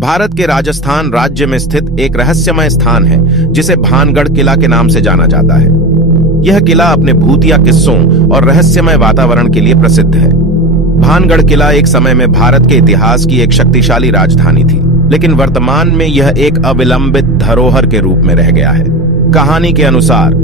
भारत के राजस्थान राज्य में स्थित एक रहस्यमय स्थान है जिसे भानगढ़ किला के नाम से जाना जाता है। यह किला अपने भूतिया किस्सों और रहस्यमय वातावरण के लिए प्रसिद्ध है। भानगढ़ किला एक समय में भारत के इतिहास की एक शक्तिशाली राजधानी थी, लेकिन वर्तमान में यह एक अविलंबित धरोहर के रूप में रह गया है। कहानी के अनुसार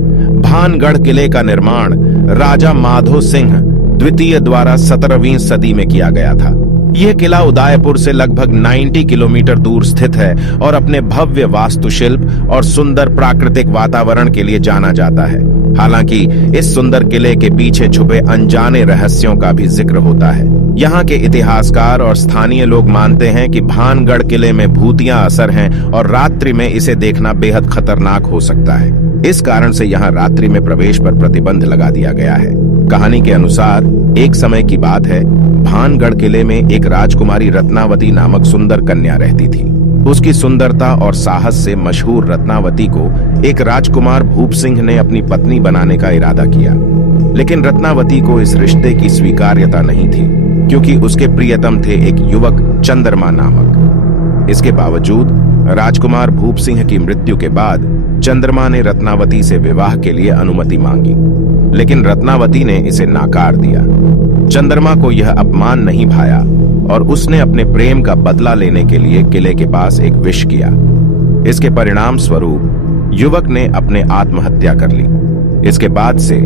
भानगढ़ किले का निर्माण राजा माधो सिंह द्वितीय द्वारा 17वीं सदी में किया गया था। यह किला उदयपुर से लगभग 90 किलोमीटर दूर स्थित है और अपने भव्य वास्तुशिल्प और सुंदर प्राकृतिक वातावरण के लिए जाना जाता है। हालांकि इस सुंदर किले के पीछे छुपे अनजाने रहस्यों का भी जिक्र होता है। यहाँ के इतिहासकार और स्थानीय लोग मानते हैं कि भानगढ़ किले में भूतिया असर हैं और रात्रि में इसे देखना बेहद खतरनाक हो सकता है। इस कारण से यहाँ रात्रि में प्रवेश पर प्रतिबंध लगा दिया गया है। कहानी के अनुसार एक समय की बात है, भानगढ़ किले में एक राजकुमारी रत्नावती नामक सुंदर कन्या रहती थी। उसकी सुंदरता और साहस से मशहूर रत्नावती को एक राजकुमार भूप सिंह ने अपनी पत्नी बनाने का इरादा किया, लेकिन रत्नावती को इस रिश्ते की स्वीकार्यता नहीं थी क्योंकि उसके प्रियतम थे एक युवक चंद्रमा नामक। इसके बावजूद राजकुमार भूप सिंह की मृत्यु के बाद चंद्रमा ने रत्नावती से विवाह के लिए अनुमति मांगी, लेकिन रत्नावती ने इसे नाकार दिया। चंद्रमा को यह अपमान नहीं भाया और उसने अपने प्रेम का बदला लेने के लिए किले के पास एक विश किया। इसके परिणाम स्वरूप युवक ने अपने आत्महत्या कर ली। इसके बाद से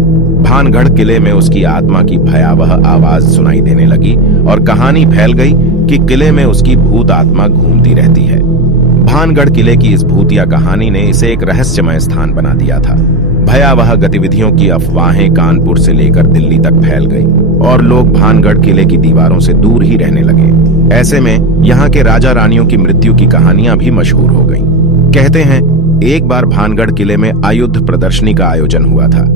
भानगढ़ किले में उसकी आत्मा की भयावह आवाज सुनाई देने लगी और कहानी फैल गई कि किले में उसकी भूत आत्मा घूमती रहती है। भानगढ़ किले की इस भूतिया कहानी ने इसे एक रहस्यमय स्थान बना दिया था। भयावह गतिविधियों की अफवाहें कानपुर से लेकर दिल्ली तक फैल गई और लोग भानगढ़ किले की दीवारों से दूर ही रहने लगे। ऐसे में यहाँ के राजा रानियों की मृत्यु की कहानियां भी मशहूर हो गईं। कहते हैं एक बार भानगढ़ किले में आयुध प्रदर्शनी का आयोजन हुआ था।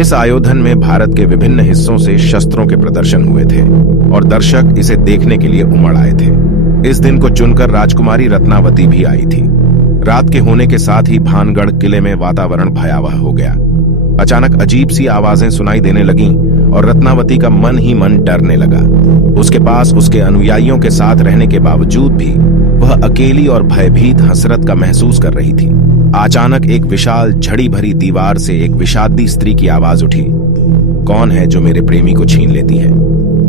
इस आयोजन में भारत के विभिन्न हिस्सों से शस्त्रों के प्रदर्शन हुए थे और दर्शक इसे देखने के लिए उमड़ आए थे। इस दिन को चुनकर राजकुमारी रत्नावती भी आई थी। रात के होने के साथ ही भानगढ़ किले में वातावरण भयावह हो गया। अचानक अजीब सी आवाजें सुनाई देने लगीं और रत्नावती का मन ही मन डरने लगा। उसके पास उसके अनुयायियों के साथ रहने के बावजूद भी वह अकेली और भयभीत हसरत का महसूस कर रही थी। अचानक एक विशाल झड़ी भरी दीवार से एक विषादी स्त्री की आवाज उठी, कौन है जो मेरे प्रेमी को छीन लेती है?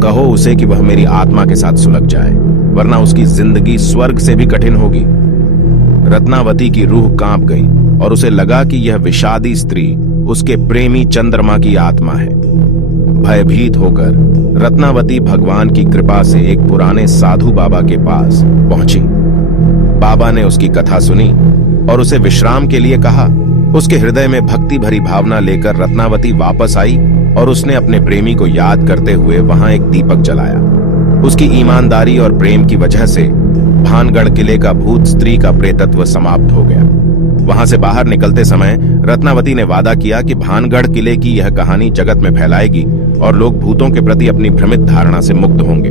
कहो उसे कि वह मेरी आत्मा के साथ सुलग जाए, वरना उसकी जिंदगी स्वर्ग से भी कठिन होगी। रत्नावती की रूह कांप गई और उसे लगा कि यह विषादी स्त्री उसके प्रेमी चंद्रमा की आत्मा है। भयभीत होकर रत्नावती भगवान की कृपा से एक पुराने साधु बाबा के पास पहुंची। बाबा ने उसकी कथा सुनी और उसे विश्राम के लिए कहा। उसके हृदय में भक्ति भरी भावना लेकर रत्नावती वापस आई और उसने अपने प्रेमी को याद करते हुए वहां एक दीपक जलाया। उसकी ईमानदारी और प्रेम की वजह से भानगढ़ किले का भूत स्त्री का प्रेतत्व समाप्त हो गया। वहां से बाहर निकलते समय रत्नावती ने वादा किया कि भानगढ़ किले की यह कहानी जगत में फैलाएगी और लोग भूतों के प्रति अपनी भ्रमित धारणा से मुक्त होंगे।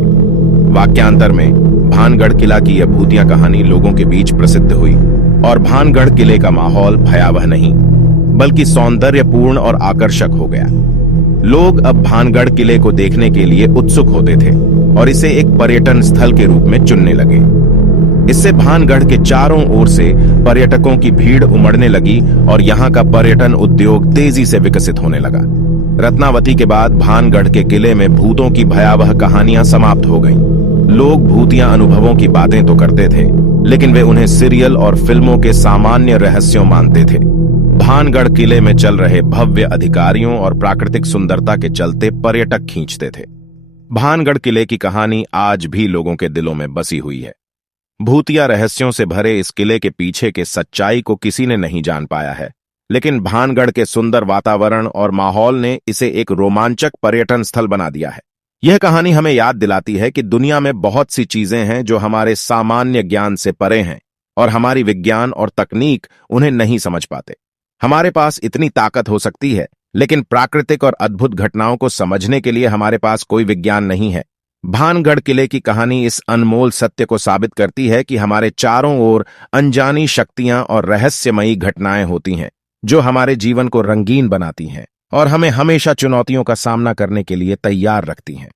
वाक्यांतर में भानगढ़ किला की यह भूतिया कहानी लोगों के बीच प्रसिद्ध हुई और भानगढ़ किले का माहौल भयावह नहीं बल्कि सौंदर्यपूर्ण और आकर्षक हो गया। लोग अब भानगढ़ किले को देखने के लिए उत्सुक होते थे और इसे एक पर्यटन स्थल के रूप में चुनने लगे। इससे भानगढ़ के चारों ओर से पर्यटकों की भीड़ उमड़ने लगी और यहाँ का पर्यटन उद्योग तेजी से विकसित होने लगा। रत्नावती के बाद भानगढ़ के किले में भूतों की भयावह कहानियां समाप्त हो गईं। लोग भूतिया अनुभवों की बातें तो करते थे, लेकिन वे उन्हें सीरियल और फिल्मों के सामान्य रहस्यों मानते थे। भानगढ़ किले में चल रहे भव्य अधिकारियों और प्राकृतिक सुंदरता के चलते पर्यटक खींचते थे। भानगढ़ किले की कहानी आज भी लोगों के दिलों में बसी हुई है। भूतिया रहस्यों से भरे इस किले के पीछे के सच्चाई को किसी ने नहीं जान पाया है, लेकिन भानगढ़ के सुंदर वातावरण और माहौल ने इसे एक रोमांचक पर्यटन स्थल बना दिया है। यह कहानी हमें याद दिलाती है कि दुनिया में बहुत सी चीजें हैं जो हमारे सामान्य ज्ञान से परे हैं और हमारी विज्ञान और तकनीक उन्हें नहीं समझ पाते। हमारे पास इतनी ताकत हो सकती है, लेकिन प्राकृतिक और अद्भुत घटनाओं को समझने के लिए हमारे पास कोई विज्ञान नहीं है। भानगढ़ किले की कहानी इस अनमोल सत्य को साबित करती है कि हमारे चारों ओर अनजानी शक्तियां और रहस्यमयी घटनाएं होती हैं जो हमारे जीवन को रंगीन बनाती हैं और हमें हमेशा चुनौतियों का सामना करने के लिए तैयार रखती हैं।